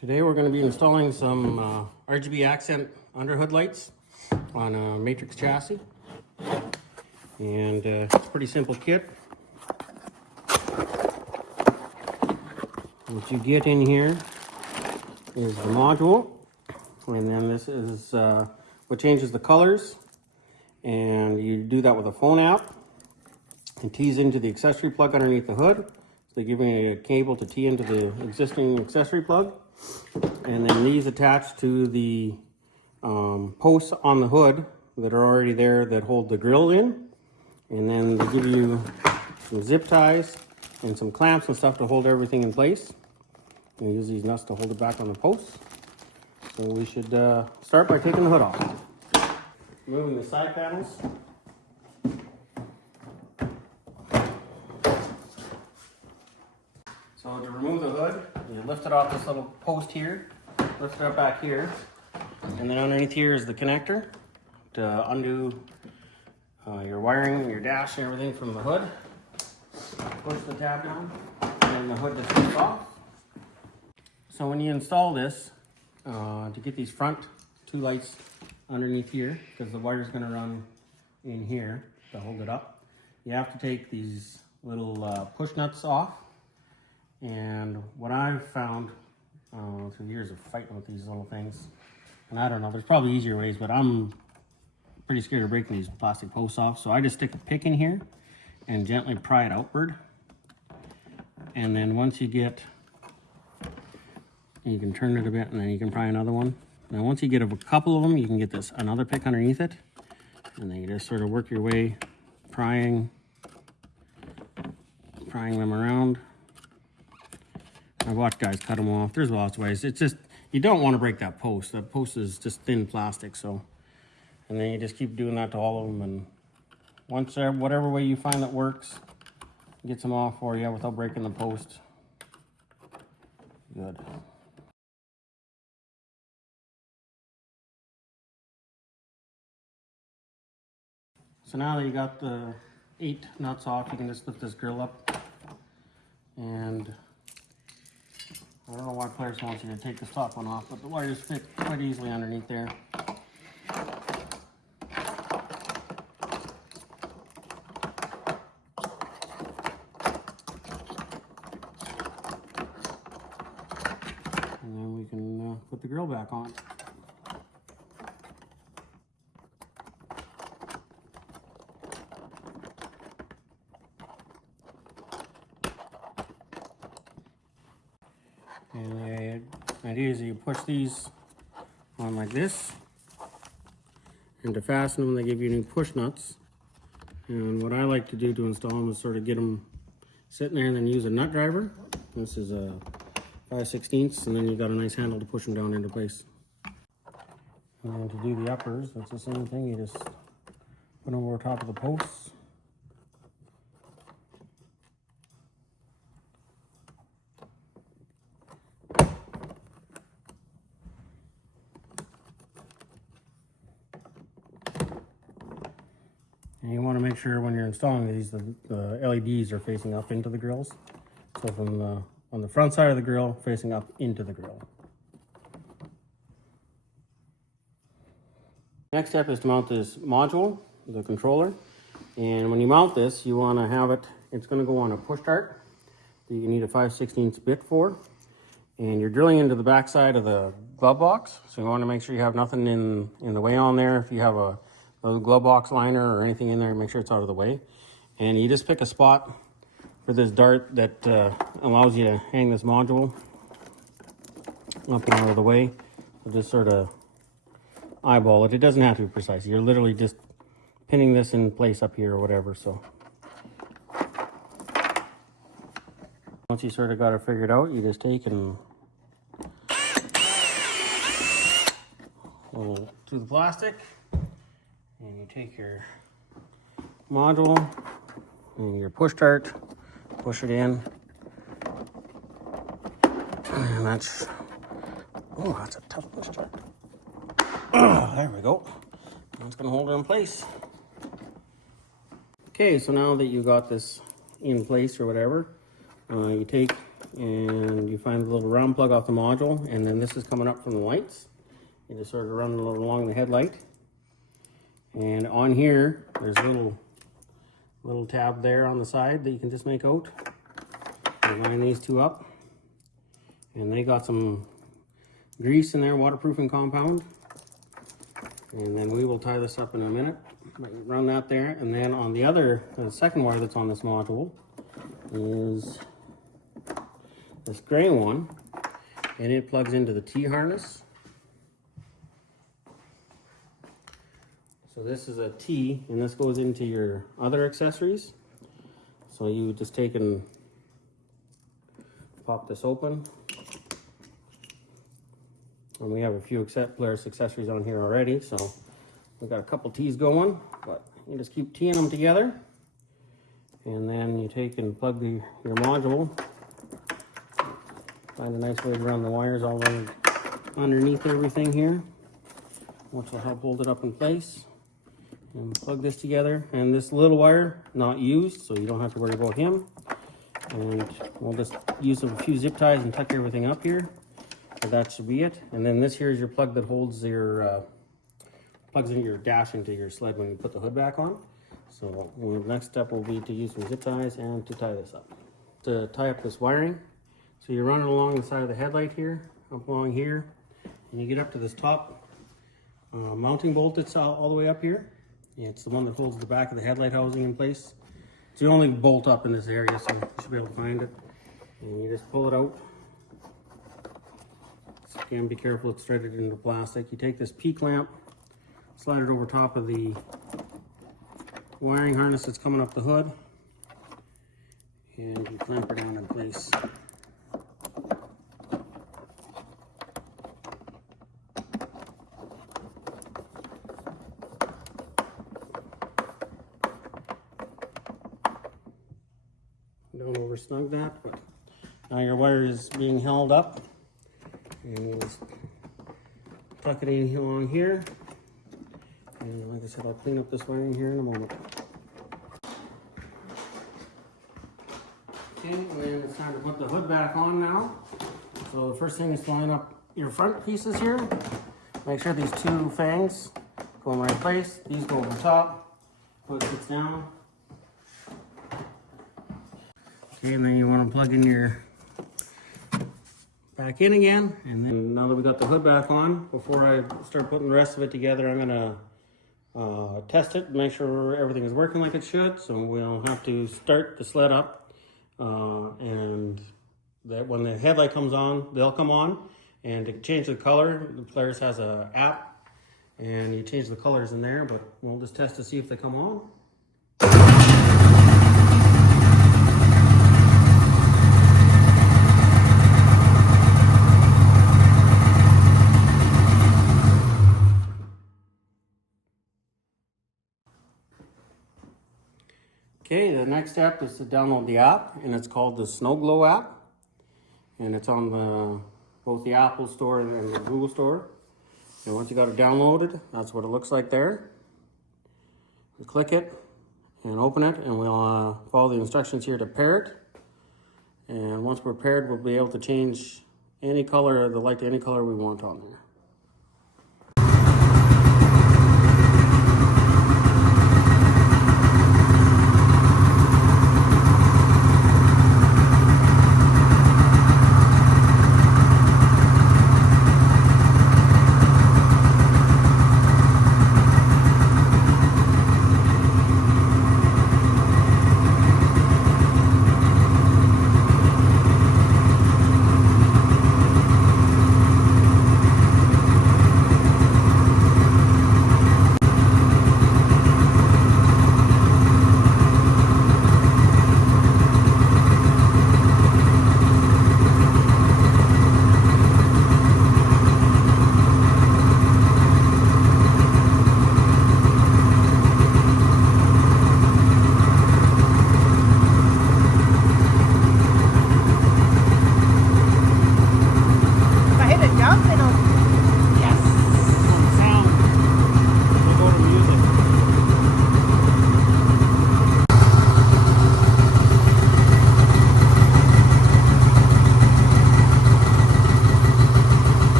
Today we're going to be installing some RGB accent underhood lights on a matrix chassis, and it's a pretty simple kit. What you get in here is the module, and then this is what changes the colors, and you do that with a phone app. It tees into the accessory plug underneath the hood, so they give you a cable to tee into the existing accessory plug. And then these attach to the posts on the hood that are already there that hold the grill in. And then they give you some zip ties and some clamps and stuff to hold everything in place. And use these nuts to hold it back on the posts. So we should start by taking the hood off. Removing the side panels. So to remove the hood, you lift it off this little post here, lift it up back here, and then underneath here is the connector to undo your wiring and your dash and everything from the hood. Push the tab down, and then the hood just comes off. So when you install this, to get these front two lights underneath here, because the wire is going to run in here to hold it up, you have to take these little push nuts off. And what I've found through years of fighting with these little things, and I don't know, there's probably easier ways, but I'm pretty scared of breaking these plastic posts off. So I just stick a pick in here and gently pry it outward. And then once you get, you can turn it a bit and then you can pry another one. Now once you get a couple of them, you can get this another pick underneath it. And then you just sort of work your way, prying them around. I've watched guys cut them off. There's lots of ways. It's just, you don't want to break that post. That post is just thin plastic, so. And then you just keep doing that to all of them, and once, whatever way you find that works, gets them off for you without breaking the post. Good. So now that you got the 8 nuts off, you can just lift this grill up, and I don't know why Polaris wants you to take this top one off, but the wires fit quite easily underneath there. And then we can put the grill back on. And the idea is you push these on like this, and to fasten them they give you new push nuts. And what I like to do to install them is sort of get them sitting there and then use a nut driver. This is a 5/16, and then you got a nice handle to push them down into place. And then to do the uppers, that's the same thing. You just put them over top of the posts. And you want to make sure when you're installing these, the LEDs are facing up into the grills. So from on the front side of the grill, facing up into the grill. Next step is to mount this module, the controller. And when you mount this, you want to have it, it's going to go on a push start that you need a 5/16 bit for. And you're drilling into the back side of the glove box. So you want to make sure you have nothing in the way on there. If you have a glove box liner or anything in there, make sure it's out of the way. And you just pick a spot for this dart that allows you to hang this module up and out of the way. So just sort of eyeball it. It doesn't have to be precise. You're literally just pinning this in place up here or whatever. So once you sort of got it figured out, you just take and to the plastic. And you take your module and your push dart, push it in, and that's a tough push dart. There we go. That's gonna hold it in place. Okay, so now that you got this in place or whatever, you take and you find the little round plug off the module, and then this is coming up from the lights. You just sort of run it along the headlight. And on here, there's a little tab there on the side that you can just make out. You line these two up, and they got some grease in there, waterproofing compound. And then we will tie this up in a minute. Run that there, and then on the second wire that's on this module is this gray one, and it plugs into the T-harness. So this is a T, and this goes into your other accessories. So you just take and pop this open. And we have a few Polaris accessories on here already, so we got a couple T's going, but you just keep teeing them together. And then you take and plug your module. Find a nice way to run the wires all the way underneath everything here, which will help hold it up in place. And plug this together. And this little wire, not used, so you don't have to worry about him. And we'll just use a few zip ties and tuck everything up here. So that should be it. And then this here is your plug that holds your plugs in your dash into your sled when you put the hood back on. So the next step will be to use some zip ties and to tie this up. To tie up this wiring, so you run it along the side of the headlight here, up along here, and you get up to this top mounting bolt that's all the way up here. It's the one that holds the back of the headlight housing in place. It's the only bolt up in this area, so you should be able to find it. And you just pull it out. So again, be careful, it's threaded into plastic. You take this P-clamp, slide it over top of the wiring harness that's coming up the hood, and you clamp her down in place. Don't over snug that, but now your wire is being held up, and you just tuck it in along here. And like I said, I'll clean up this wiring here in a moment. Okay, and then it's time to put the hood back on now. So the first thing is to line up your front pieces here. Make sure these two fangs go in the right place. These go over top. Hood sits down. Okay, and then you want to plug in your back in again. And then now that we got the hood back on, before I start putting the rest of it together, I'm gonna test it, make sure everything is working like it should. So we'll have to start the sled up, and that when the headlight comes on, they'll come on. And to change the color, the Polaris has an app, and you change the colors in there. But we'll just test to see if they come on. Okay, the next step is to download the app, and it's called the Snow Glow app, and it's on both the Apple Store and the Google Store. And once you got it downloaded, that's what it looks like there. We click it and open it, and we'll follow the instructions here to pair it. And once we're paired, we'll be able to change any color of the light to any color we want on there.